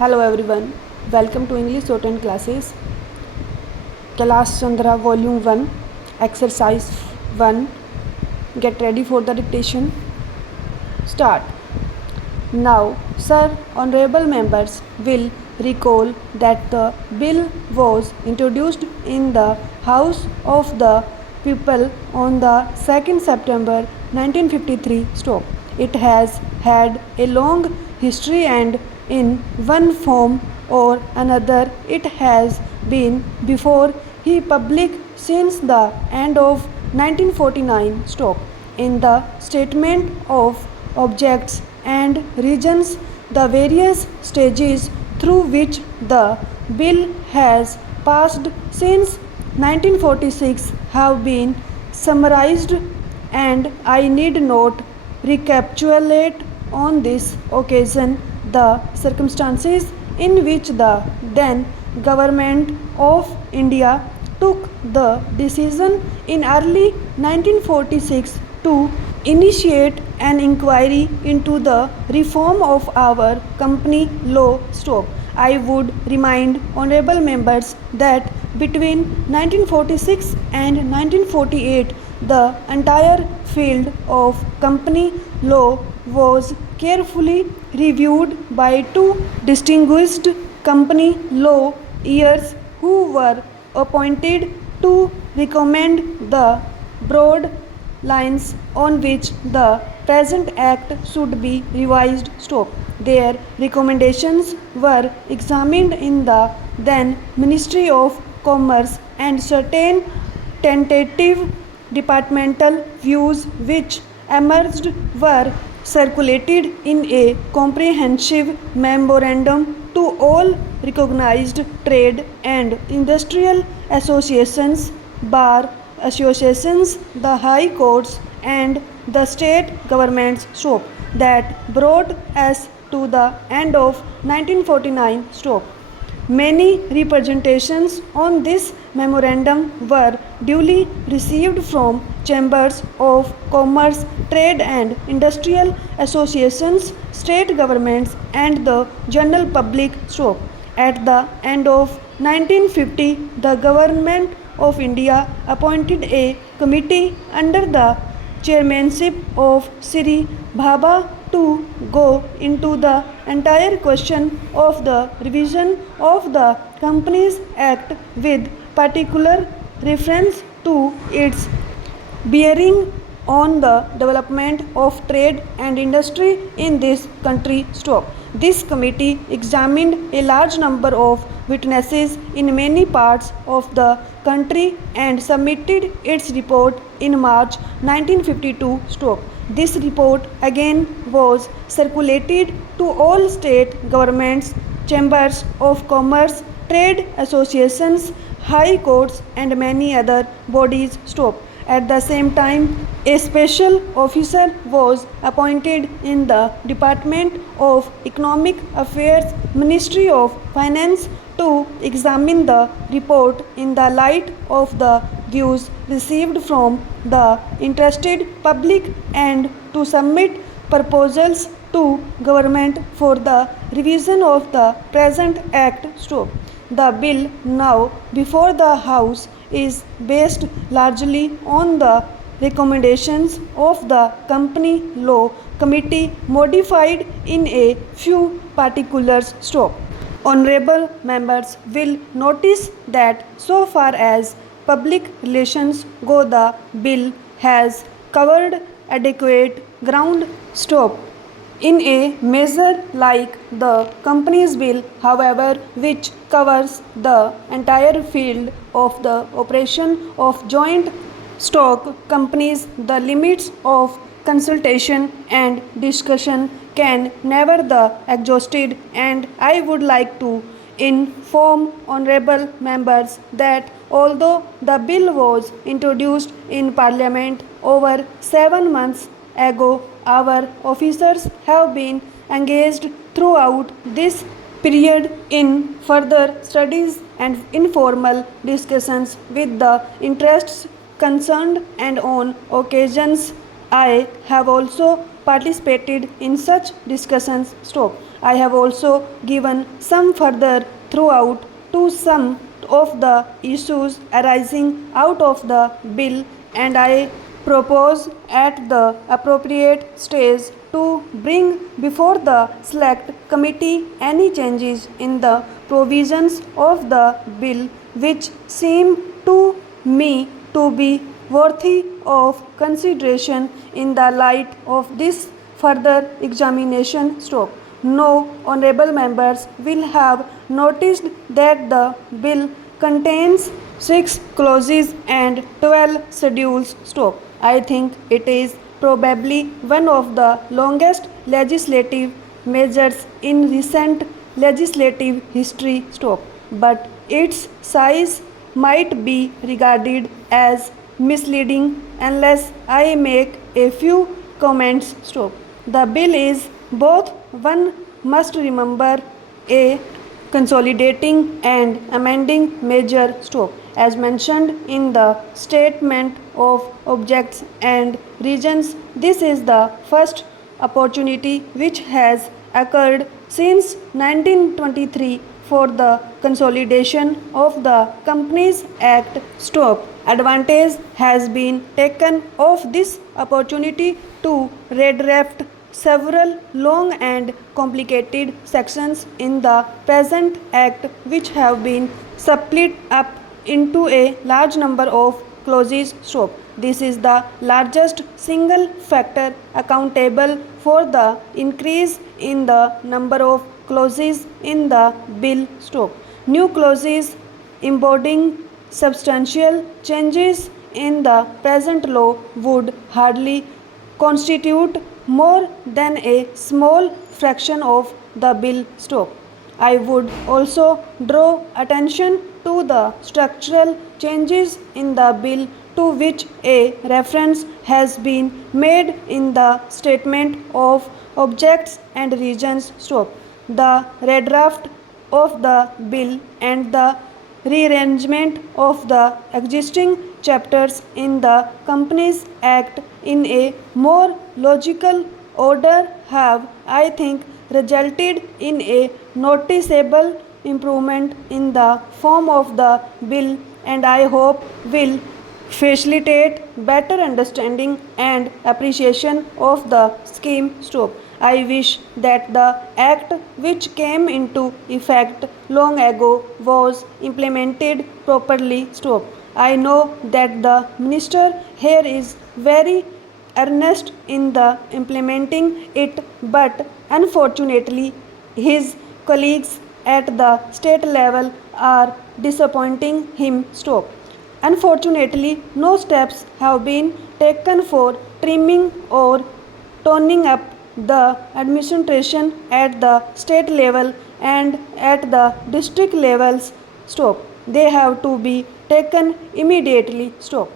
Hello everyone, welcome to English Shorthand classes. Class Chandra Volume 1, Exercise 1. Get ready for the dictation. Start. Now, Sir, Honorable Members will recall that the bill was introduced in the House of the People on the 2nd September 1953. It has had a long history and in one form or another it has been before the public since the end of 1949. In the statement of objects and reasons, the various stages through which the bill has passed since 1946 have been summarized, and I need not recapitulate on this occasion the circumstances in which the then government of India took the decision in early 1946 to initiate an inquiry into the reform of our company law. I would remind honorable members that between 1946 and 1948 the entire field of company law was carefully reviewed by two distinguished company law lawyers who were appointed to recommend the broad lines on which the present act should be revised. Their recommendations were examined in the then Ministry of Commerce, and certain tentative departmental views which emerged were circulated in a comprehensive memorandum to all recognized trade and industrial associations, bar associations, the high courts, and the state governments. That brought us to the end of 1949. Many representations on this memorandum were duly received from chambers of commerce, trade and industrial associations, state governments, and the general public. At the end of 1950, the government of India appointed a committee under the chairmanship of Sri Bhabha to go into the entire question of the revision of the Companies Act with particular reference to its bearing on the development of trade and industry in this country. This committee examined a large number of witnesses in many parts of the country and submitted its report in March 1952. This report again was circulated to all state governments, chambers of commerce, trade associations, high courts, and many other bodies. At the same time, a special officer was appointed in the Department of Economic Affairs, Ministry of Finance, to examine the report in the light of the views received from the interested public and to submit proposals to government for the revision of the present act. The bill now before the House is based largely on the recommendations of the Company Law Committee, modified in a few particulars. Honorable members will notice that so far as public relations go, the bill has covered adequate ground. In a measure like the Companies Bill, however, which covers the entire field of the operation of joint stock companies, the limits of consultation and discussion can never be exhausted, and I would like to inform honorable members that although the bill was introduced in Parliament over 7 months ago, our officers have been engaged throughout this period in further studies and informal discussions with the interests concerned, and on occasions I have also participated in such discussions. I have also given some further throughout to some of the issues arising out of the bill, and I propose at the appropriate stage to bring before the select committee any changes in the provisions of the bill which seem to me to be worthy of consideration in the light of this further examination. Stop. No honorable members will have noticed that the bill contains 6 clauses and 12 schedules. Stop. I think it is probably one of the longest legislative measures in recent legislative history. Stop. But its size might be regarded as misleading unless I make a few comments. Stop. The bill is both, one must remember, a consolidating and amending measure. Stop. As mentioned in the statement of objects and reasons, this is the first opportunity which has occurred since 1923 for the consolidation of the Companies Act. Stop. Advantage has been taken of this opportunity to redraft several long and complicated sections in the present act which have been split up into a large number of clauses. Stop. This is the largest single factor accountable for the increase in the number of clauses in the bill. Stop. New clauses embodying substantial changes in the present law would hardly constitute more than a small fraction of the bill. Stop. I would also draw attention to the structural changes in the bill to which a reference has been made in the statement of objects and reasons. Stop. The redraft of the bill and the rearrangement of the existing chapters in the Companies Act in a more logical order have, I think, resulted in a noticeable improvement in the form of the bill, and I hope will facilitate better understanding and appreciation of the scheme. Stop. I wish that the act which came into effect long ago was implemented properly. Stop. I know that the minister here is very earnest in the implementing it, but unfortunately his colleagues at the state level are disappointing him. Stop. Unfortunately, no steps have been taken for trimming or toning up the administration at the state level and at the district levels. Stop. They have to be taken immediately. Stop.